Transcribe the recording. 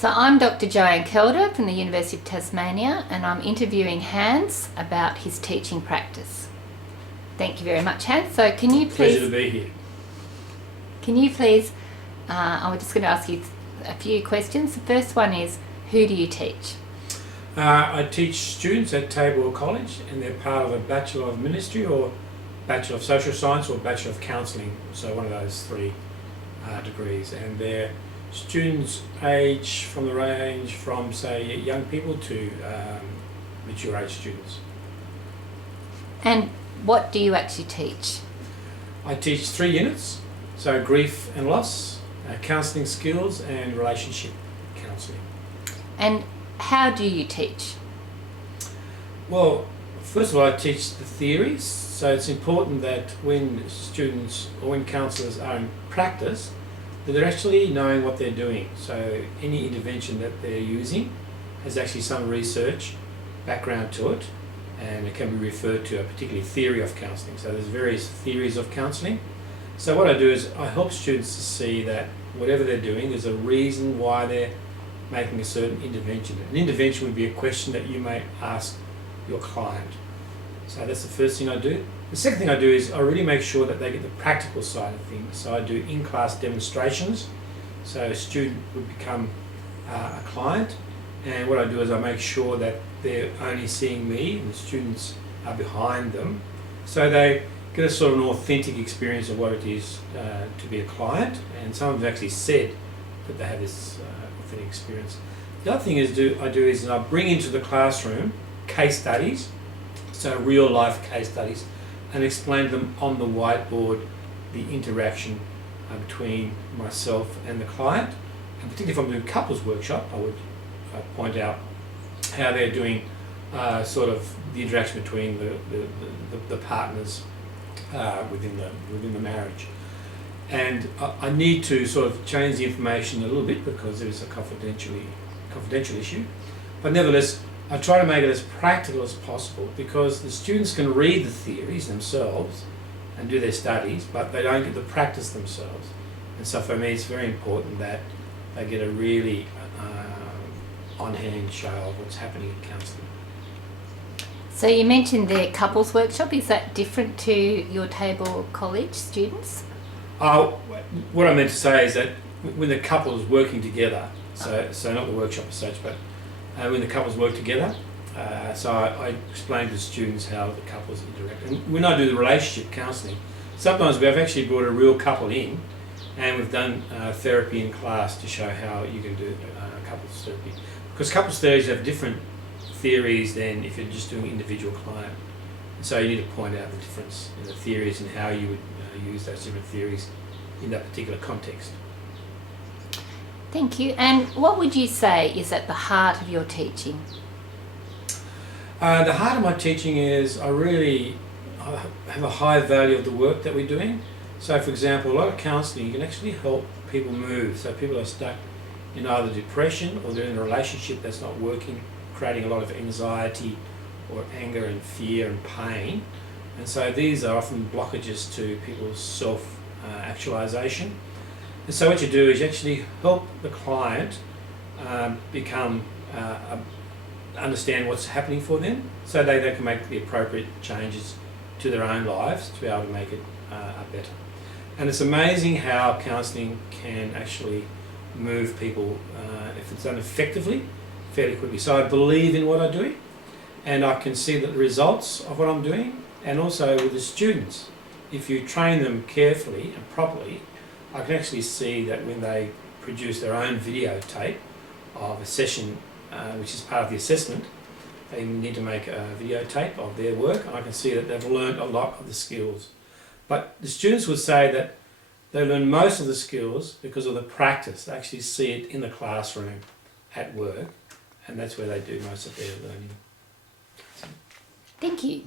So I'm Dr. Joanne Kelder from the University of Tasmania, and I'm interviewing Hans about his teaching practice. Thank you very much, Hans. So can you please... Pleasure to be here. Can you please... I'm just going to ask you a few questions. The first one is, who do you teach? I teach students at Tabor College, and they're part of a Bachelor of Ministry or Bachelor of Social Science or Bachelor of Counselling, so one of those three degrees. And they're students age from the range from, say, young people to mature age students. And what do you actually teach? I teach 3 units, so grief and loss, counselling skills and relationship counselling. And how do you teach? Well, first of all, I teach the theories, so it's important that when students or when counsellors are in practice, that they're actually knowing what they're doing. So any intervention that they're using has actually some research background to it, and it can be referred to a particular theory of counselling. So there's various theories of counselling. So what I do is I help students to see that whatever they're doing, there's a reason why they're making a certain intervention. An intervention would be a question that you may ask your client. So that's the first thing I do. The second thing I do is I really make sure that they get the practical side of things. So I do in-class demonstrations. So a student would become a client, and what I do is I make sure that they're only seeing me and the students are behind them, so they get a sort of an authentic experience of what it is to be a client. And some have actually said that they have this authentic experience. The other thing is I bring into the classroom case studies, so real life case studies, and explain to them on the whiteboard the interaction between myself and the client. And particularly if I'm doing couples workshop, I would point out how they're doing sort of the interaction between the partners within the marriage. And I need to sort of change the information a little bit because it is a confidential issue, but nevertheless I try to make it as practical as possible, because the students can read the theories themselves and do their studies, but they don't get to practice themselves. And so for me it's very important that they get a really on-hand show of what's happening in counselling. So you mentioned their couples workshop. Is that different to your Tabor College students? What I meant to say is that when the couple is working together, so not the workshop as such, but when the couples work together, so I explain to the students how the couples interact. And when I do the relationship counselling, sometimes we have actually brought a real couple in, and we've done therapy in class to show how you can do couples therapy. Because couples therapies have different theories than if you're just doing individual client. And so you need to point out the difference in the theories and how you would use those different theories in that particular context. Thank you. And what would you say is at the heart of your teaching? The heart of my teaching is I have a high value of the work that we're doing. So for example, a lot of counselling, you can actually help people move. So people are stuck in either depression or they're in a relationship that's not working, creating a lot of anxiety or anger and fear and pain. And so these are often blockages to people's self-actualization. And so what you do is you actually help the client understand what's happening for them, so they can make the appropriate changes to their own lives to be able to make it better. And it's amazing how counselling can actually move people if it's done effectively, fairly quickly. So I believe in what I'm doing, and I can see the results of what I'm doing. And also with the students, if you train them carefully and properly, I can actually see that when they produce their own videotape of a session, which is part of the assessment, they need to make a videotape of their work, and I can see that they've learned a lot of the skills. But the students would say that they learn most of the skills because of the practice. They actually see it in the classroom at work, and that's where they do most of their learning. Thank you.